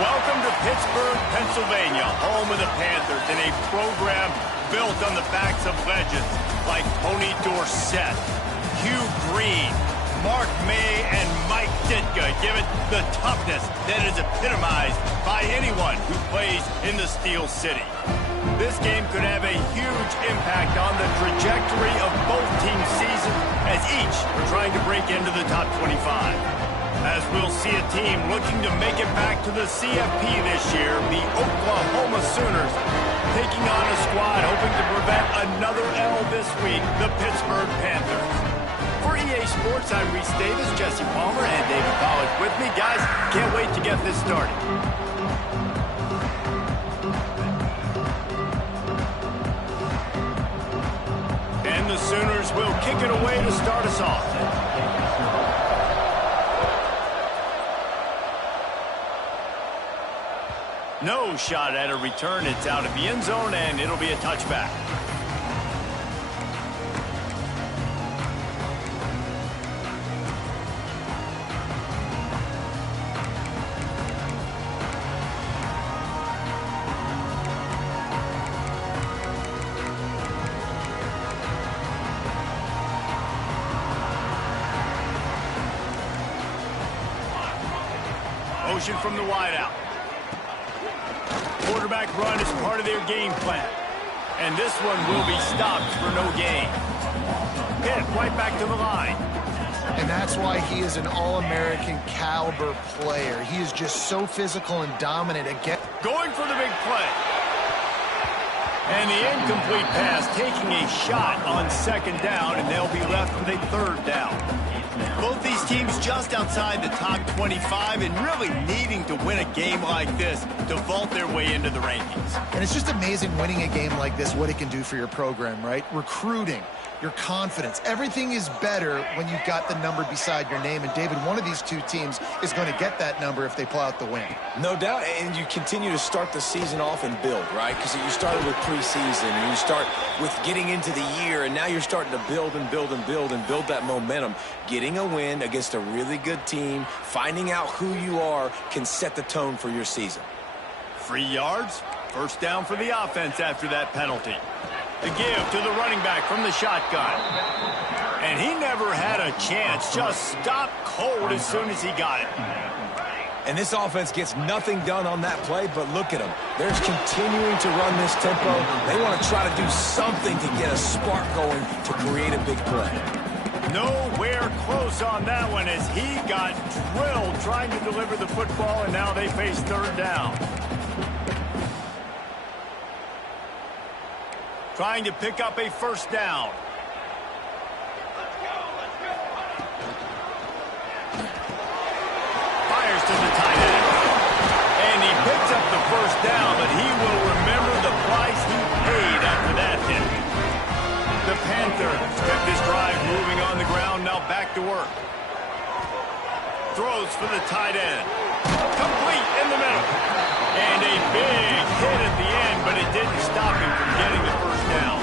Welcome to Pittsburgh, Pennsylvania, home of the Panthers, and a program built on the backs of legends like Tony Dorsett, Hugh Green, Mark May, and Mike Ditka. Give it the toughness that is epitomized by anyone who plays in the Steel City. This game could have a huge impact on the trajectory of both teams' seasons as each are trying to break into the top 25. As we'll see a team looking to make it back to the CFP this year, the Oklahoma Sooners taking on a squad hoping to prevent another L this week, the Pittsburgh Panthers. For EA Sports, I'm Reese Davis, Jesse Palmer, and David Pollack with me. Guys, can't wait to get this started. And the Sooners will kick it away to start us off. No shot at a return. It's out of the end zone, and it'll be a touchback. Motion from the wideout. Quarterback run is part of their game plan. And this one will be stopped for no gain. Hit right back to the line. And that's why he is an All-American caliber player. He is just so physical and dominant again. Going for the big play. And the incomplete pass taking a shot on second down, and they'll be left with a third down. Both these teams just outside the top 25 and really needing to win a game like this to vault their way into the rankings. And it's just amazing winning a game like this, what it can do for your program, right? Recruiting, your confidence, everything is better when you've got the number beside your name. And David, one of these two teams is going to get that number if they pull out the win. No doubt, and you continue to start the season off and build, right? Because you started with preseason, and you start with getting into the year, and now you're starting to build and build and build and build that momentum. Getting a win against a really good team, finding out who you are, can set the tone for your season. 3 yards, first down for the offense after that penalty. The give to the running back from the shotgun. And he never had a chance, just stopped cold as soon as he got it. And this offense gets nothing done on that play, but look at them. They're continuing to run this tempo. They want to try to do something to get a spark going to create a big play. Nowhere close on that one as he got drilled trying to deliver the football, and now they face third down. Trying to pick up a first down. Fires to the tight end. And he picks up the first down, but he will remember the price he paid after that hit. The Panthers kept this drive moving on the ground, now back to work. Throws for the tight end. Complete in the middle. And a big hit at the end, but it didn't stop him from getting the first down.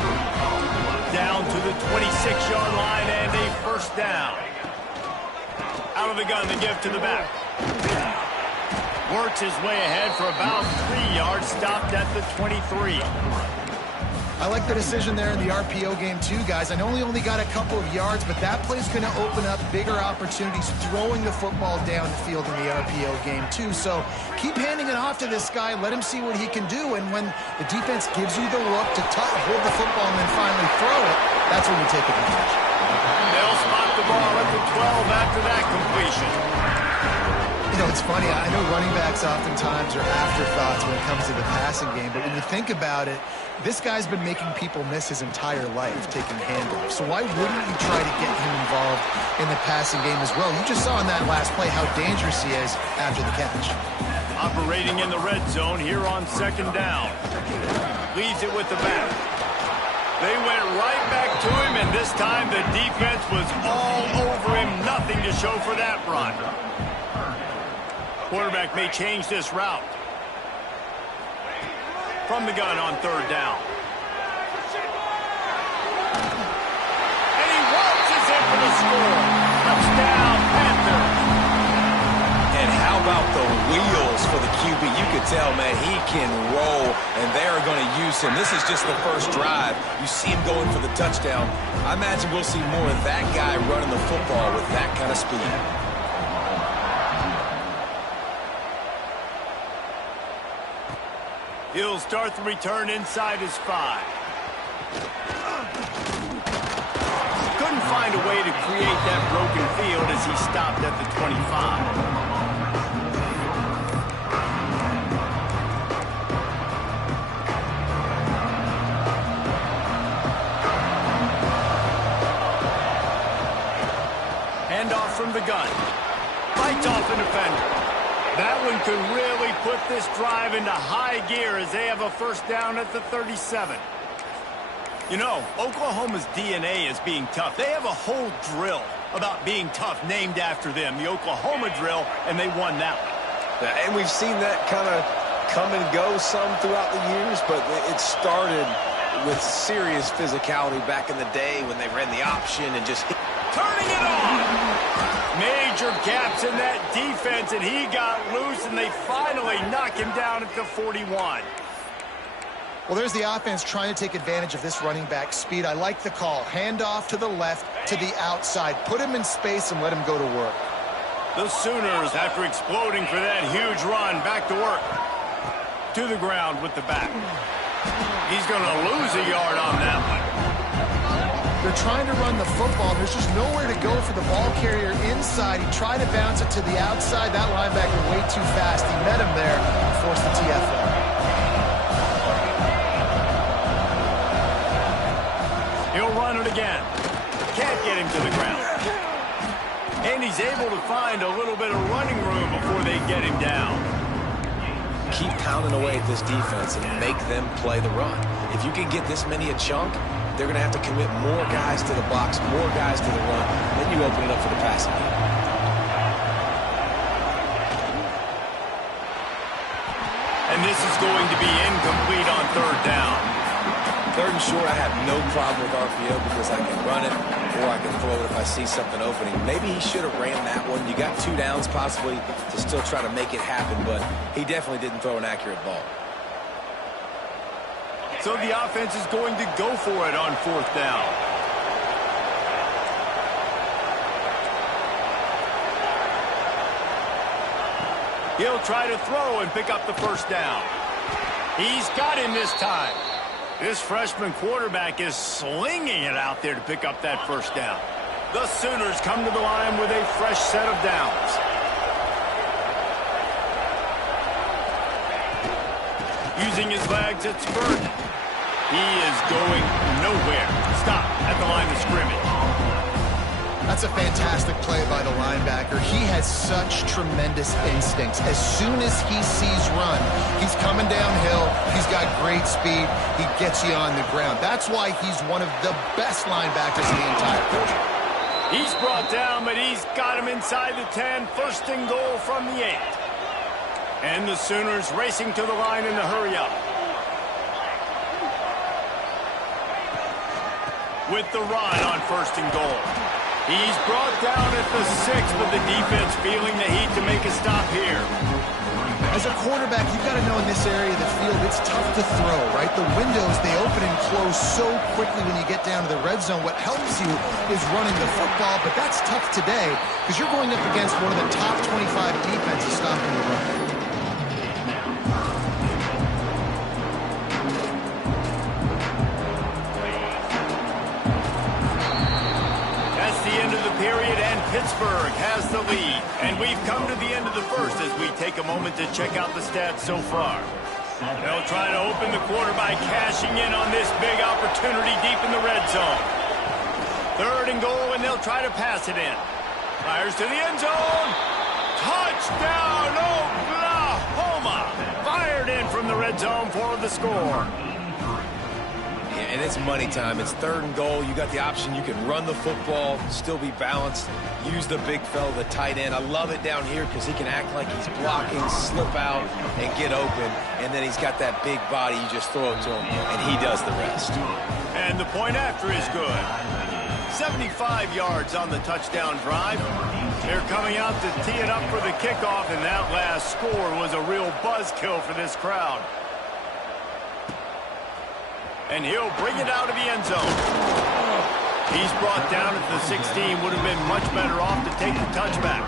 Down to the 26-yard line and a first down. Out of the gun, the give to the back. Works his way ahead for about 3 yards, stopped at the 23. I like the decision there in the RPO game too, guys. I know he only got a couple of yards, but that play's going to open up bigger opportunities throwing the football down the field in the RPO game too. So keep handing it off to this guy. Let him see what he can do. And when the defense gives you the look to hold the football and then finally throw it, that's when you take advantage. They'll spot the ball at the 12 after that completion. You know, it's funny. I know running backs oftentimes are afterthoughts when it comes to the passing game, but when you think about it, this guy's been making people miss his entire life taking handoffs. So why wouldn't you try to get him involved in the passing game as well? You just saw in that last play how dangerous he is after the catch. Operating in the red zone here on second down. Leaves it with the back. They went right back to him, and this time the defense was all over him. Nothing to show for that run. Quarterback may change this route. From the gun on third down. And he waltzes in for the score. Touchdown, Panthers. And how about out the wheels for the QB. You could tell, man, he can roll, and they're going to use him. This is just the first drive. You see him going for the touchdown. I imagine we'll see more of that guy running the football with that kind of speed. He'll start the return inside his 5. Couldn't find a way to create that broken field as he stopped at the 25. Handoff from the gun. Fights off the defender. That one could really put this drive into high gear as they have a first down at the 37. You know, Oklahoma's DNA is being tough. They have a whole drill about being tough named after them, the Oklahoma drill, and they won that one. And we've seen that kind of come and go some throughout the years, but it started with serious physicality back in the day when they ran the option and just turning it on. Major gaps in that defense, and he got loose, and they finally knock him down at the 41. Well, there's the offense trying to take advantage of this running back speed. I like the call. Hand off to the left, to the outside. Put him in space and let him go to work. The Sooners, after exploding for that huge run, back to work. To the ground with the back. He's going to lose a yard on that one. They're trying to run the football. There's just nowhere to go for the ball carrier inside. He tried to bounce it to the outside. That linebacker way too fast. He met him there and forced the TFL. He'll run it again. Can't get him to the ground. And he's able to find a little bit of running room before they get him down. Keep pounding away at this defense and make them play the run. If you can get this many a chunk, they're going to have to commit more guys to the box, more guys to the run. Then you open it up for the passing game. And this is going to be incomplete on third down. Third and short, I have no problem with RPO because I can run it or I can throw it if I see something opening. Maybe he should have ran that one. You got 2 downs possibly to still try to make it happen, but he definitely didn't throw an accurate ball. So the offense is going to go for it on fourth down. He'll try to throw and pick up the first down. He's got him this time. This freshman quarterback is slinging it out there to pick up that first down. The Sooners come to the line with a fresh set of downs. Using his legs, it's Spurgeon. He is going nowhere. Stop at the line of scrimmage. That's a fantastic play by the linebacker. He has such tremendous instincts. As soon as he sees run, he's coming downhill. He's got great speed. He gets you on the ground. That's why he's one of the best linebackers in the entire country. He's brought down, but he's got him inside the 10. First and goal from the 8. And the Sooners racing to the line in the hurry-up. With the run on first and goal. He's brought down at the 6, but the defense feeling the heat to make a stop here. As a quarterback, you've got to know in this area of the field, it's tough to throw, right? The windows, they open and close so quickly when you get down to the red zone. What helps you is running the football, but that's tough today because you're going up against one of the top 25 defenses stopping the run. Period, and Pittsburgh has the lead. And we've come to the end of the first as we take a moment to check out the stats so far. They'll try to open the quarter by cashing in on this big opportunity deep in the red zone. Third and goal, and they'll try to pass it in. Fires to the end zone. Touchdown, Oklahoma! Fired in from the red zone for the score. And it's money time. It's third and goal. You got the option. You can run the football, still be balanced, use the big fella, the tight end. I love it down here because he can act like he's blocking, slip out, and get open. And then he's got that big body. You just throw it to him, and he does the rest. And the point after is good. 75 yards on the touchdown drive. They're coming out to tee it up for the kickoff, and that last score was a real buzzkill for this crowd. And he'll bring it out of the end zone. He's brought down at the 16. Would have been much better off to take the touchback.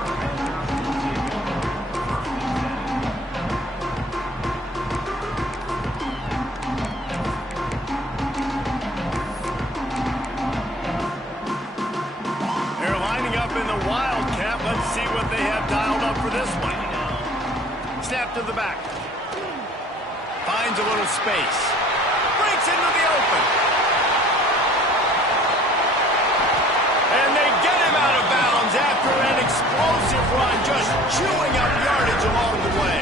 They're lining up in the Wildcat. Let's see what they have dialed up for this one. Snap to the back. Finds a little space. Breaks into the open. And they get him out of bounds after an explosive run, just chewing up yardage along the way.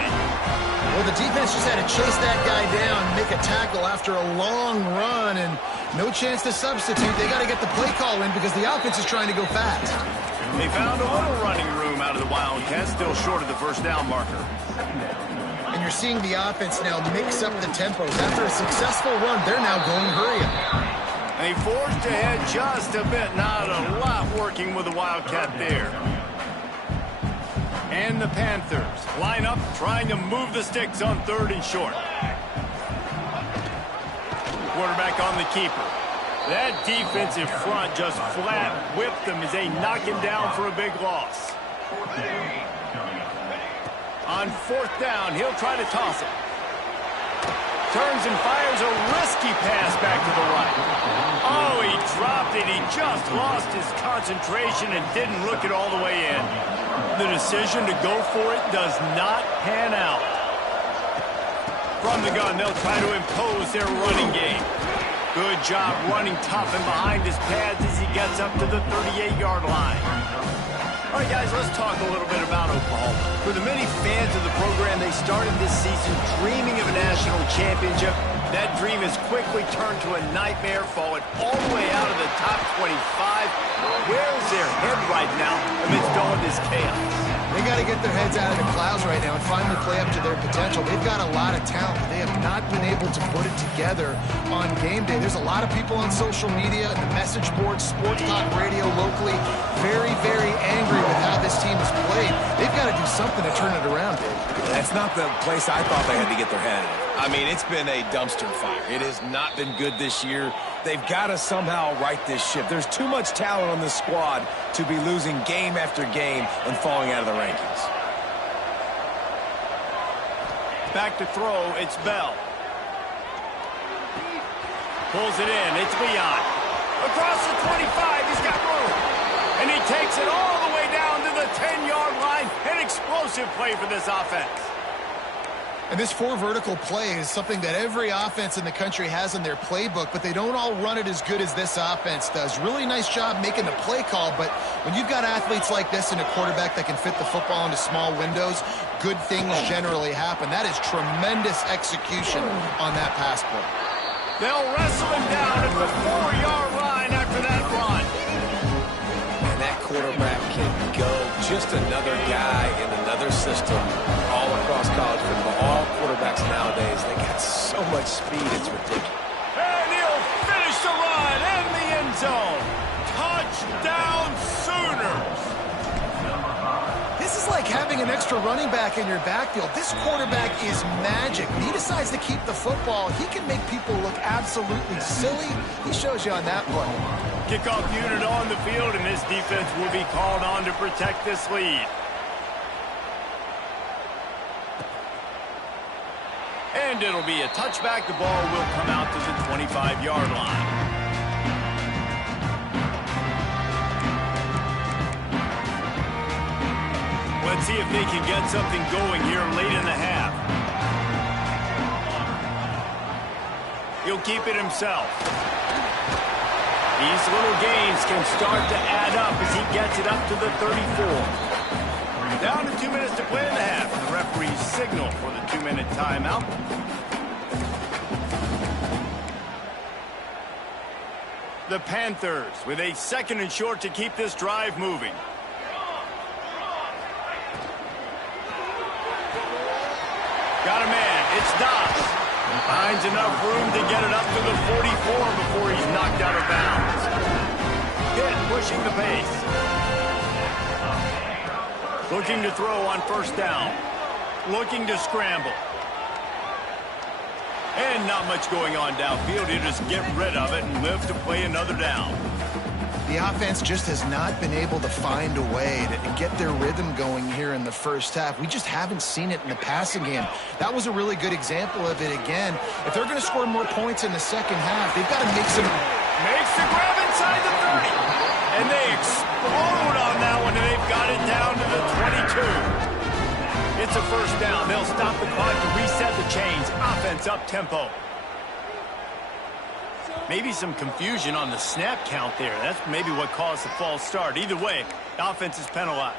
Well, the defense just had to chase that guy down, make a tackle after a long run, and no chance to substitute. They got to get the play call in because the offense is trying to go fast. They found a little running room out of the Wildcats, still short of the first down marker. And you're seeing the offense now mix up the tempos. After a successful run, they're now going hurry up. They forced ahead just a bit. Not a lot working with the Wildcat there. And the Panthers line up trying to move the sticks on 3rd and short. Quarterback on the keeper. That defensive front just flat whipped them as they knock him down for a big loss. On 4th down, he'll try to toss it. Turns and fires a risky pass back to the right. Oh, he dropped it. He just lost his concentration and didn't look it all the way in. The decision to go for it does not pan out. From the gun, they'll try to impose their running game. Good job running tough and behind his pads as he gets up to the 38-yard line. All right, guys, let's talk a little bit about Oklahoma. For the many fans of the program, they started this season dreaming of a national championship. That dream has quickly turned to a nightmare, falling all the way out of the top 25. Where is their head right now amidst all of this chaos? They got to get their heads out of the clouds right now and finally play up to their potential. They've got a lot of talent. They have not been able to put it together on game day. There's a lot of people on social media, the message boards, sports talk radio locally, very, very angry with how this team has played. They've got to do something to turn it around, Dave. That's not the place I thought they had to get their head in. I mean, it's been a dumpster fire. It has not been good this year. They've got to somehow right this ship. There's too much talent on this squad to be losing game after game and falling out of the rankings. Back to throw, it's Bell. Pulls it in, it's Leon. Across the 25, he's got room. And he takes it all the way down to the 10-yard line. An explosive play for this offense. And this 4 vertical play is something that every offense in the country has in their playbook, but they don't all run it as good as this offense does. Really nice job making the play call, but when you've got athletes like this and a quarterback that can fit the football into small windows, good things generally happen. That is tremendous execution on that pass play. They'll wrestle him down at the 4-yard line after that run. And that quarterback can go. Just another guy in another system all across college football. All quarterbacks nowadays, they got so much speed, it's ridiculous. And he'll finish the run in the end zone. Touchdown Sooners. This is like having an extra running back in your backfield. This quarterback is magic. When he decides to keep the football, he can make people look absolutely silly. He shows you on that play. Kickoff unit on the field, and this defense will be called on to protect this lead. And it'll be a touchback. The ball will come out to the 25-yard line. Let's see if they can get something going here late in the half. He'll keep it himself. These little gains can start to add up as he gets it up to the 34. Down to 2 minutes to play in the half. The referee's signal for the 2-minute timeout. The Panthers with a 2nd and short to keep this drive moving. Got a man. It's Dobbs. Finds enough room to get it up to the 44 before he's knocked out of bounds. Hit pushing the pace. Looking to throw on first down. Looking to scramble. And not much going on downfield. He'll just get rid of it and live to play another down. The offense just has not been able to find a way to get their rhythm going here in the first half. We just haven't seen it in the passing game. That was a really good example of it again. If they're going to score more points in the second half, they've got to make some... Makes the grab inside the 30. And they explode on that one, and they've got it down to the 22. It's a first down. They'll stop the clock to reset the chains. Offense up tempo. Maybe some confusion on the snap count there. That's maybe what caused the false start. Either way, the offense is penalized.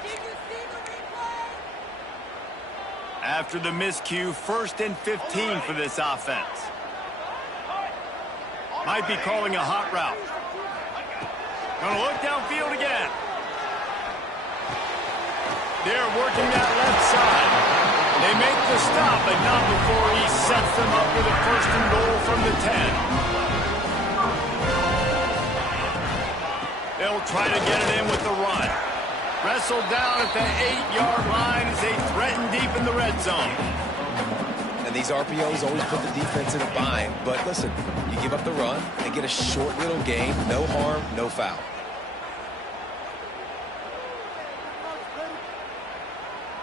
After the miscue, 1st and 15 for this offense. Might be calling a hot route. Gonna look downfield again. They're working that left side. They make the stop, but not before he sets them up with a 1st and goal from the 10. They'll try to get it in with the run. Wrestled down at the 8-yard line as they threaten deep in the red zone. And these RPOs always put the defense in a bind. But listen, you give up the run and get a short little gain. No harm, no foul.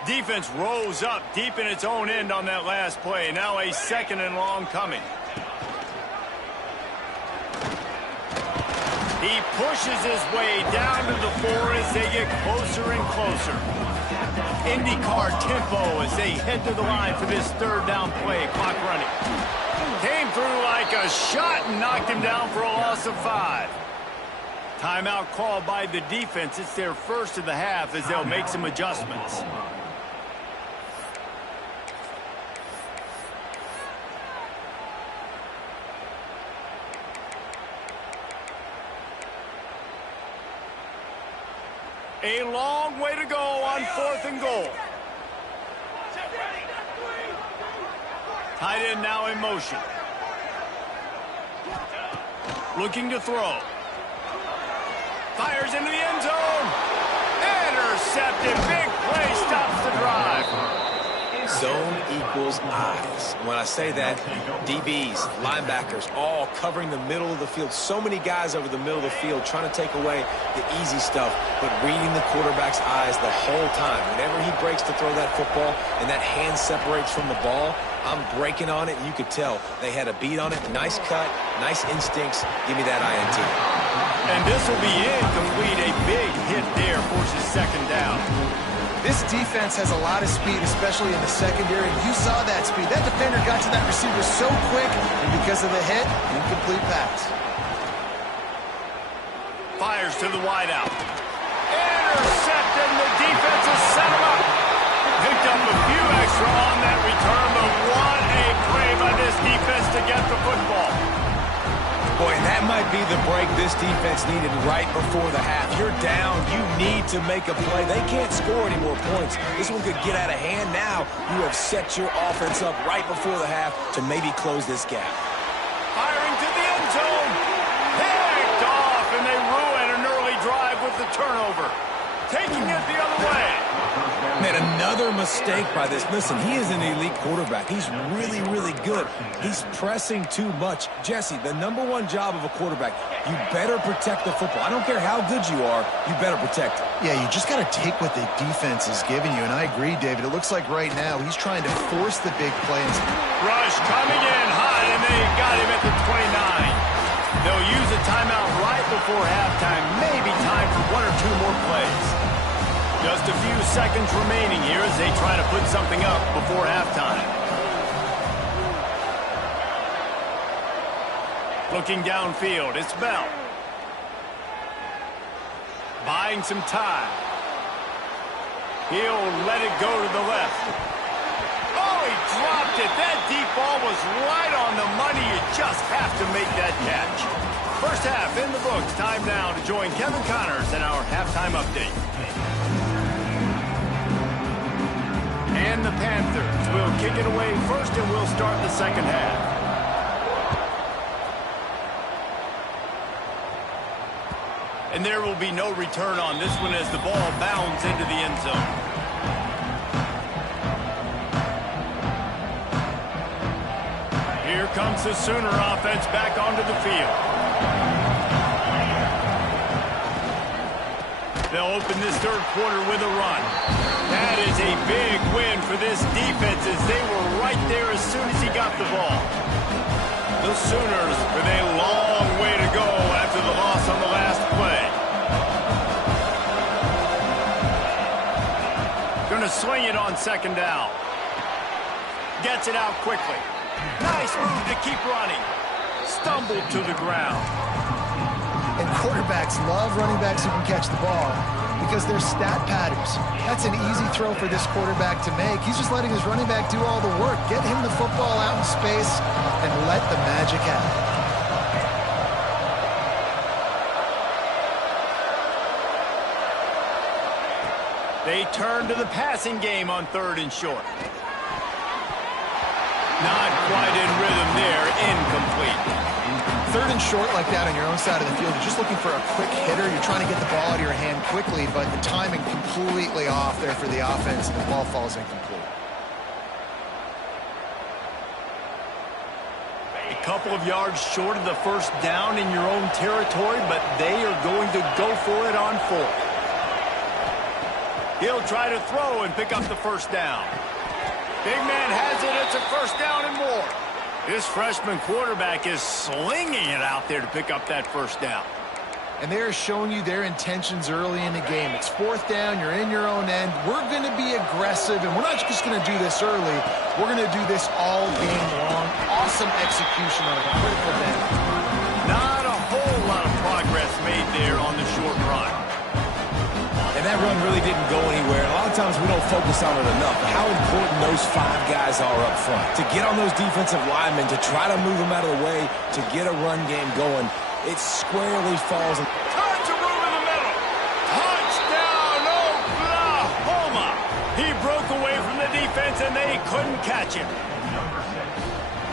Defense rose up deep in its own end on that last play. Now a 2nd and long coming. He pushes his way down to the 4 as they get closer and closer. IndyCar tempo as they head to the line for this 3rd down play. Clock running. Came through like a shot and knocked him down for a loss of 5. Timeout called by the defense. It's their first of the half as they'll make some adjustments. A long way to go on 4th and goal. Tight end now in motion. Looking to throw. Fires into the end zone. Intercepted. Big play stops the drive. Zone equals eyes. When I say that, DBs, linebackers, all covering the middle of the field. So many guys over the middle of the field trying to take away the easy stuff, but reading the quarterback's eyes the whole time. Whenever he breaks to throw that football and that hand separates from the ball, I'm breaking on it, and you could tell they had a beat on it. Nice cut, nice instincts. Give me that INT. And this will be incomplete. A big hit there forces 2nd down. This defense has a lot of speed, especially in the secondary. You saw that speed. That defender got to that receiver so quick, and because of the hit, incomplete pass. Fires to the wideout. Intercepted, and the defense has set him up. Picked up a few extra on that return, but what a play by this defense to get the football. Boy, that might be the break this defense needed right before the half. You're down. You need to make a play. They can't score any more points. This one could get out of hand now. You have set your offense up right before the half to maybe close this gap. Firing to the end zone. Picked off, and they ruin an early drive with the turnover. Taking it the other way. Man, another mistake by this. Listen, he is an elite quarterback. He's really, really good. He's pressing too much. Jesse, the #1 job of a quarterback, you better protect the football. I don't care how good you are, you better protect it. Yeah, you just got to take what the defense is giving you, and I agree, David. It looks like right now he's trying to force the big plays. Rush coming in hot, and they got him at the 29. They'll use a timeout right before halftime. Maybe time for 1 or 2 more plays. Just a few seconds remaining here as they try to put something up before halftime. Looking downfield, it's Bell. Buying some time. He'll let it go to the left. Oh, he dropped it. That deep ball was right on the money. You just have to make that catch. First half in the books. Time now to join Kevin Connors in our halftime update. And the Panthers will kick it away first, and we'll start the second half. And there will be no return on this one as the ball bounds into the end zone. Here comes the Sooner offense back onto the field. They'll open this third quarter with a run. That is a big win for this defense as they were right there as soon as he got the ball. The Sooners with a long way to go after the loss on the last play. Going to sling it on second down. Gets it out quickly. Nice move to keep running. Stumbled to the ground. And quarterbacks love running backs who can catch the ball because they're stat patterns. That's an easy throw for this quarterback to make. He's just letting his running back do all the work. Get him the football out in space and let the magic happen. They turn to the passing game on third and short. Not quite in rhythm there, incomplete. Third and short like that on your own side of the field, you're just looking for a quick hitter. You're trying to get the ball out of your hand quickly, but the timing completely off there for the offense, and the ball falls incomplete. A couple of yards short of the first down in your own territory, but they are going to go for it on fourth. He'll try to throw and pick up the first down. Big man has it. It's a first down and more. This freshman quarterback is slinging it out there to pick up that first down. And they're showing you their intentions early in the game. It's fourth down. You're in your own end. We're going to be aggressive, and we're not just going to do this early. We're going to do this all game long. Awesome execution on a critical down. Not a whole lot of progress made there on the short run. And that run really didn't go anywhere. A lot of times we don't focus on it enough. How important those 5 guys are up front. To get on those defensive linemen, to try to move them out of the way, to get a run game going, it squarely falls. Tons of room in the middle. Touchdown, Oklahoma. He broke away from the defense, and they couldn't catch him.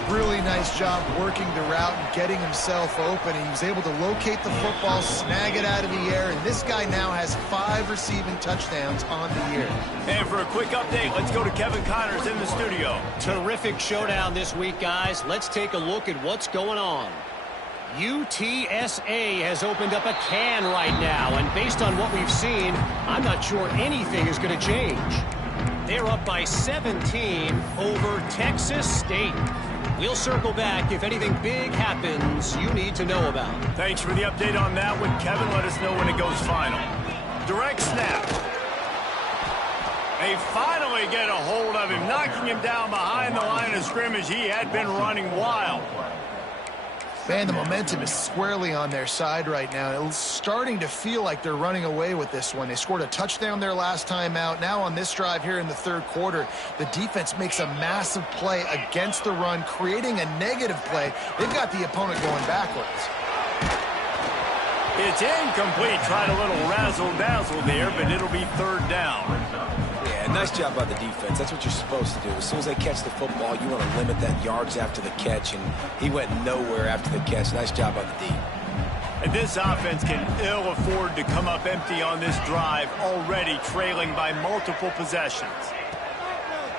Really nice job working the route and getting himself open. He was able to locate the football, snag it out of the air, and this guy now has 5 receiving touchdowns on the year. And for a quick update, let's go to Kevin Connors in the studio. Terrific showdown this week, guys. Let's take a look at what's going on. UTSA has opened up a can right now, and based on what we've seen, I'm not sure anything is going to change. They're up by 17 over Texas State. We'll circle back if anything big happens you need to know about. Thanks for the update on that one, Kevin. Let us know when it goes final. Direct snap. They finally get a hold of him, knocking him down behind the line of scrimmage. He had been running wild. Man, the momentum is squarely on their side right now. It's starting to feel like they're running away with this one. They scored a touchdown their last time out. Now on this drive here in the third quarter, the defense makes a massive play against the run, creating a negative play. They've got the opponent going backwards. It's incomplete. Tried a little razzle-dazzle there, but it'll be third down. Yeah, nice job by the defense. That's what you're supposed to do. As soon as they catch the football, you want to limit that yards after the catch, and he went nowhere after the catch. Nice job by the D. And this offense can ill afford to come up empty on this drive, already trailing by multiple possessions.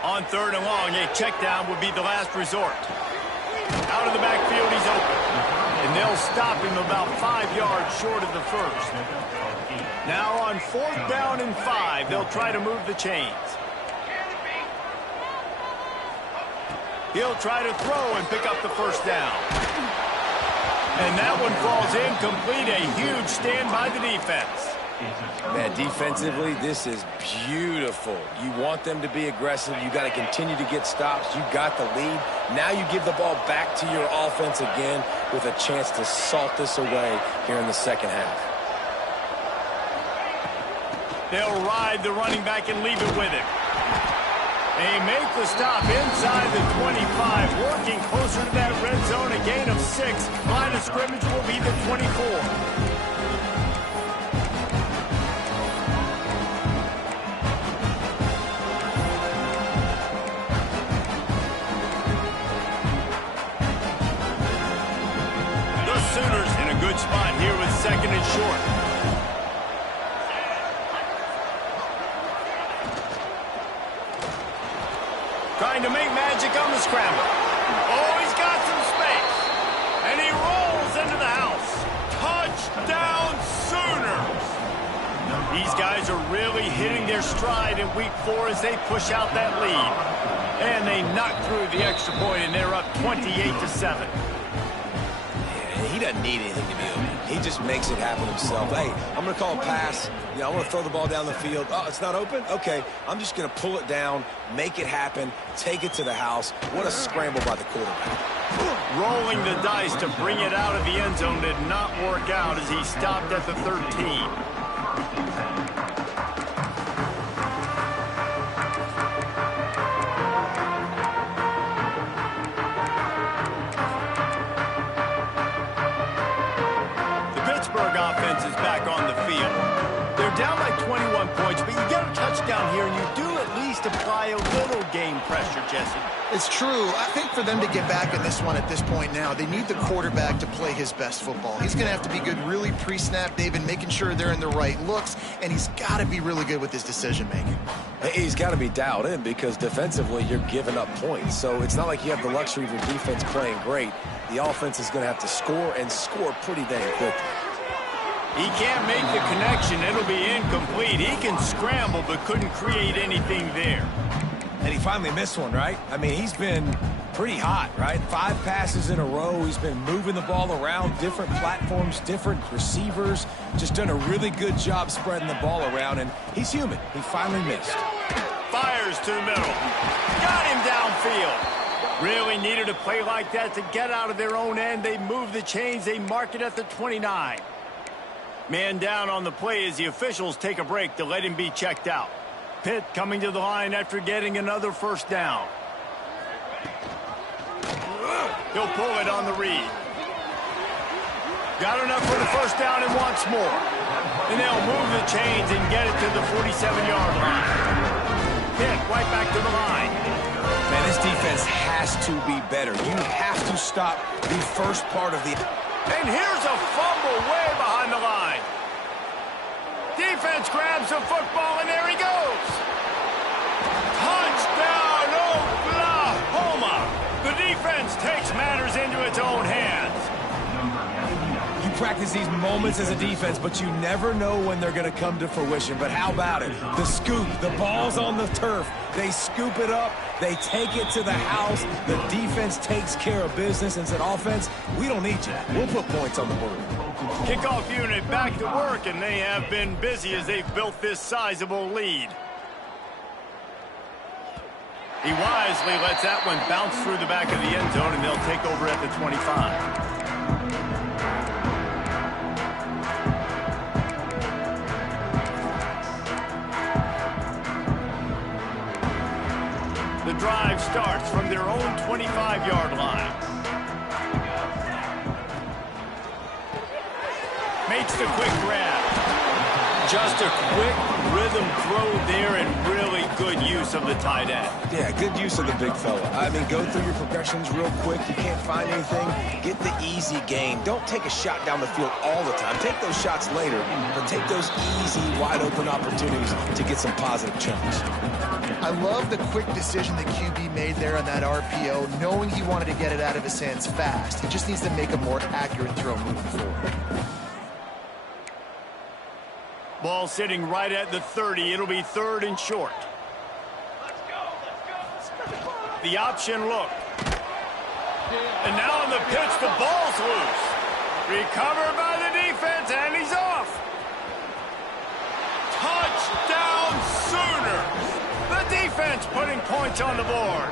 On third and long, a check down would be the last resort. Out of the backfield, he's open. And they'll stop him about 5 yards short of the first. Now on fourth down and 5, they'll try to move the chains. He'll try to throw and pick up the first down. And that one falls incomplete. A huge stand by the defense. Man, defensively, this is beautiful. You want them to be aggressive. You got to continue to get stops. You got the lead. Now you give the ball back to your offense again with a chance to salt this away here in the second half. They'll ride the running back and leave it with him. They make the stop inside the 25, working closer to that red zone, a gain of 6. Line of scrimmage will be the 24. The Sooners in a good spot here with second and short. to make magic on the scramble. Oh, he's got some space. And he rolls into the house. Touchdown Sooners! These guys are really hitting their stride in week 4 as they push out that lead. And they knock through the extra point, and they're up 28-7. Yeah, he doesn't need anything to be open. He just makes it happen himself. Hey, I'm going to call a pass. You know, I want to throw the ball down the field. Oh, it's not open? Okay, I'm just going to pull it down, make it happen, take it to the house. What a scramble by the quarterback. Rolling the dice to bring it out of the end zone did not work out as he stopped at the 13. Offense is back on the field. They're down by 21 points, but you get a touchdown here, and you do at least apply a little game pressure, Jesse. It's true. I think for them to get back in this one at this point now, they need the quarterback to play his best football. He's going to have to be good really pre-snap, David, making sure they're in the right looks, and he's got to be really good with his decision-making. He's got to be dialed in because defensively you're giving up points. So it's not like you have the luxury of your defense playing great. The offense is going to have to score and score pretty dang quickly. He can't make the connection. It'll be incomplete. He can scramble, but couldn't create anything there. And he finally missed one, right? I mean, he's been pretty hot, right? 5 passes in a row. He's been moving the ball around, different platforms, different receivers. Just done a really good job spreading the ball around, and he's human. He finally missed. Fires to the middle. Got him downfield. Really needed a play like that to get out of their own end. They move the chains. They mark it at the 29. Man down on the play as the officials take a break to let him be checked out. Pitt coming to the line after getting another first down. He'll pull it on the read. Got enough for the first down and wants more. And they'll move the chains and get it to the 47-yard line. Pitt right back to the line. Man, this defense has to be better. You have to stop the first part of the... And here's a fumble way behind the line. Defense grabs the football, and there he goes. Touchdown, Oklahoma. The defense takes matters into its own hands. You practice these moments as a defense, but you never know when they're going to come to fruition. But how about it? The scoop, the ball's on the turf. They scoop it up. They take it to the house. The defense takes care of business and said, offense, we don't need you. We'll put points on the board. Kickoff unit back to work, and they have been busy as they've built this sizable lead. He wisely lets that one bounce through the back of the end zone, and they'll take over at the 25. The drive starts from their own 25-yard line. Makes the quick grab. Just a quick rhythm throw there and really good use of the tight end. Yeah, good use of the big fella. I mean, go through your progressions real quick. You can't find anything. Get the easy gain. Don't take a shot down the field all the time. Take those shots later, but take those easy, wide-open opportunities to get some positive chunks. I love the quick decision that QB made there on that RPO, knowing he wanted to get it out of his hands fast. He just needs to make a more accurate throw moving forward. Ball sitting right at the 30. It'll be 3rd and short. The option look. And now on the pitch, the ball's loose. Recovered by the defense, and he's off. Touchdown Sooners. The defense putting points on the board.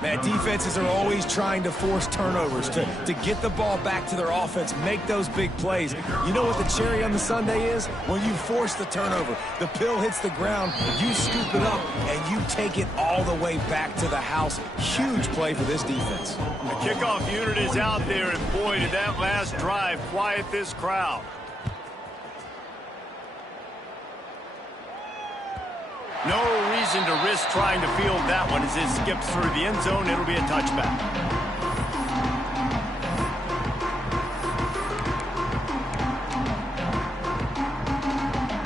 Man, defenses are always trying to force turnovers to get the ball back to their offense, make those big plays. You know what the cherry on the sundae is? When you force the turnover, the pill hits the ground, you scoop it up, and you take it all the way back to the house. Huge play for this defense. The kickoff unit is out there, and boy, did that last drive quiet this crowd. No reason to risk trying to field that one as it skips through the end zone. It'll be a touchback.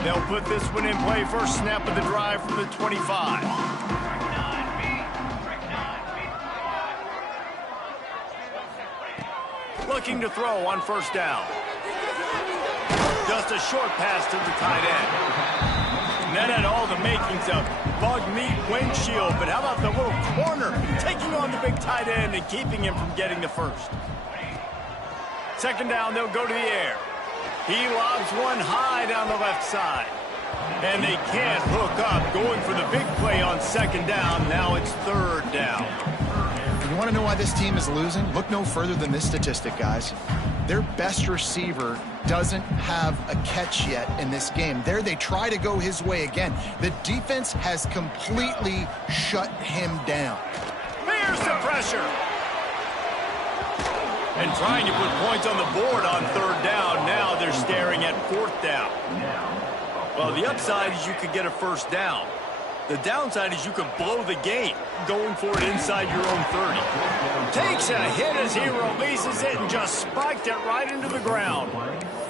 They'll put this one in play. First snap of the drive from the 25. looking to throw on first down. Just a short pass to the tight end. And that had all the makings of bug meat windshield, but how about the little corner taking on the big tight end and keeping him from getting the first? Second down, they'll go to the air. He lobs one high down the left side. And they can't hook up, going for the big play on second down. Now it's third down. You want to know why this team is losing? Look no further than this statistic, guys. Their best receiver doesn't have a catch yet in this game. There they try to go his way again. The defense has completely shut him down. Here's the pressure. And trying to put points on the board on third down. Now they're staring at fourth down. Well, the upside is you could get a first down. The downside is you could blow the game going for it inside your own 30. Takes a hit as he releases it and just spiked it right into the ground.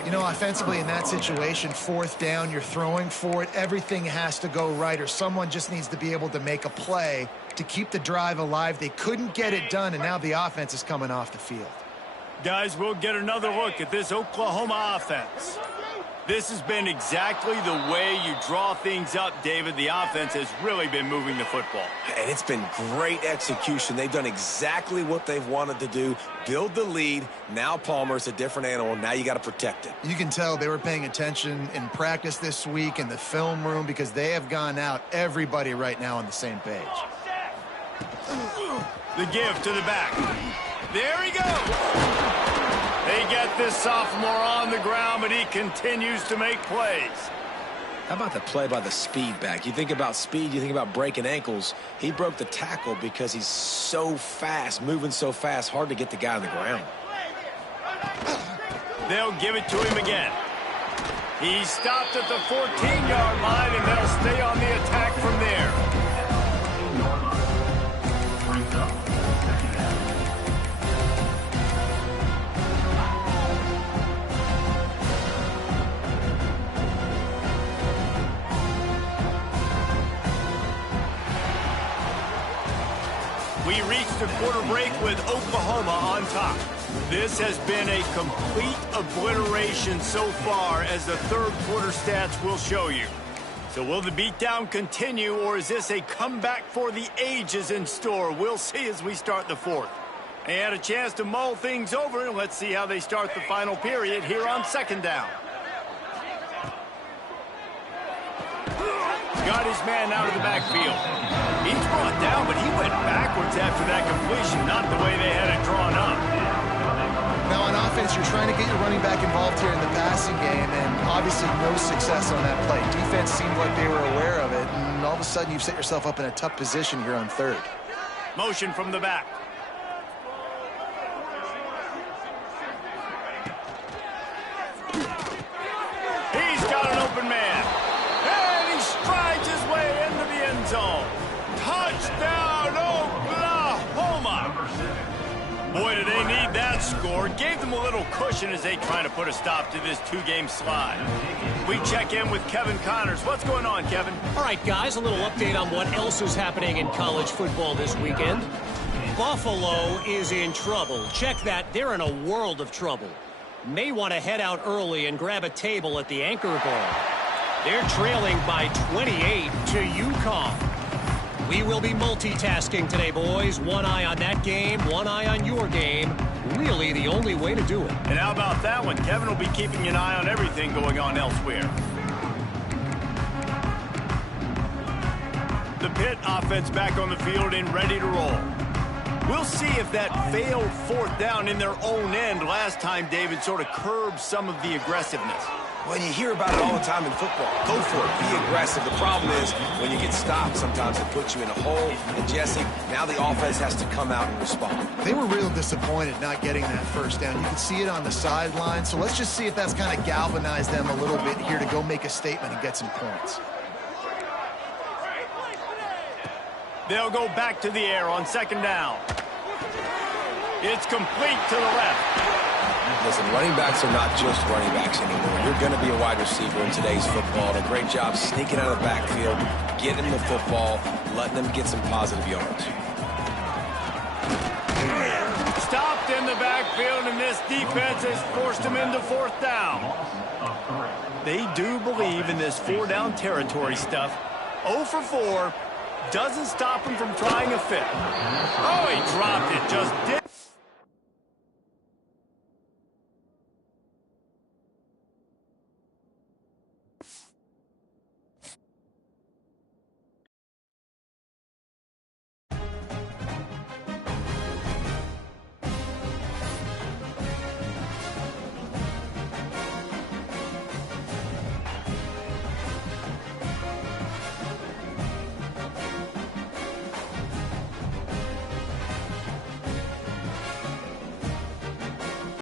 You know, offensively in that situation, fourth down, you're throwing for it. Everything has to go right, or someone just needs to be able to make a play to keep the drive alive. They couldn't get it done, and now the offense is coming off the field. Guys, we'll get another look at this Oklahoma offense. This has been exactly the way you draw things up, David. The offense has really been moving the football. And it's been great execution. They've done exactly what they've wanted to do. Build the lead. Now Palmer's a different animal. Now you got to protect it. You can tell they were paying attention in practice this week in the film room because they have gone out, everybody right now on the same page. The give to the back. There he goes. They get this sophomore on the ground, but he continues to make plays. How about the play by the speed back? You think about speed, you think about breaking ankles. He broke the tackle because he's so fast, moving so fast, hard to get the guy on the ground. They'll give it to him again. He stopped at the 14-yard line, and they'll stay on the attack from there. We reached the quarter break with Oklahoma on top. This has been a complete obliteration so far, as the third quarter stats will show you. So will the beatdown continue, or is this a comeback for the ages in store? We'll see as we start the fourth. They had a chance to mull things over, and let's see how they start the final period here on second down. Got his man out of the backfield. He's brought down, but he went backwards after that completion, not the way they had it drawn up. Now on offense, you're trying to get your running back involved here in the passing game, and obviously no success on that play. Defense seemed like they were aware of it, and all of a sudden you've set yourself up in a tough position here on third. Motion from the back. He's got an open man. And he strides his way into the end zone. Touchdown, Oklahoma! Boy, do they need that score. Gave them a little cushion as they try to put a stop to this two-game slide. We check in with Kevin Connors. What's going on, Kevin? All right, guys, a little update on what else is happening in college football this weekend. Buffalo is in trouble. Check that. They're in a world of trouble. May want to head out early and grab a table at the Anchor Bowl. They're trailing by 28 to UConn. We will be multitasking today, boys. One eye on that game, one eye on your game. Really the only way to do it. And how about that one? Kevin will be keeping an eye on everything going on elsewhere. The Pitt offense back on the field and ready to roll. We'll see if that failed fourth down in their own end last time, David, sort of curbed some of the aggressiveness. Well, you hear about it all the time in football. Go for it. Be aggressive. The problem is when you get stopped, sometimes it puts you in a hole. And, Jesse, now the offense has to come out and respond. They were real disappointed not getting that first down. You could see it on the sideline. So let's just see if that's kind of galvanized them a little bit here to go make a statement and get some points. They'll go back to the air on second down. It's complete to the left. Listen, running backs are not just running backs anymore. You're going to be a wide receiver in today's football. And a great job sneaking out of the backfield, getting the football, letting them get some positive yards. Stopped in the the backfield, and this defense has forced him into fourth down. They do believe in this four-down territory stuff. 0 for 4 doesn't stop him from trying a fifth. Oh, he dropped it. Just did.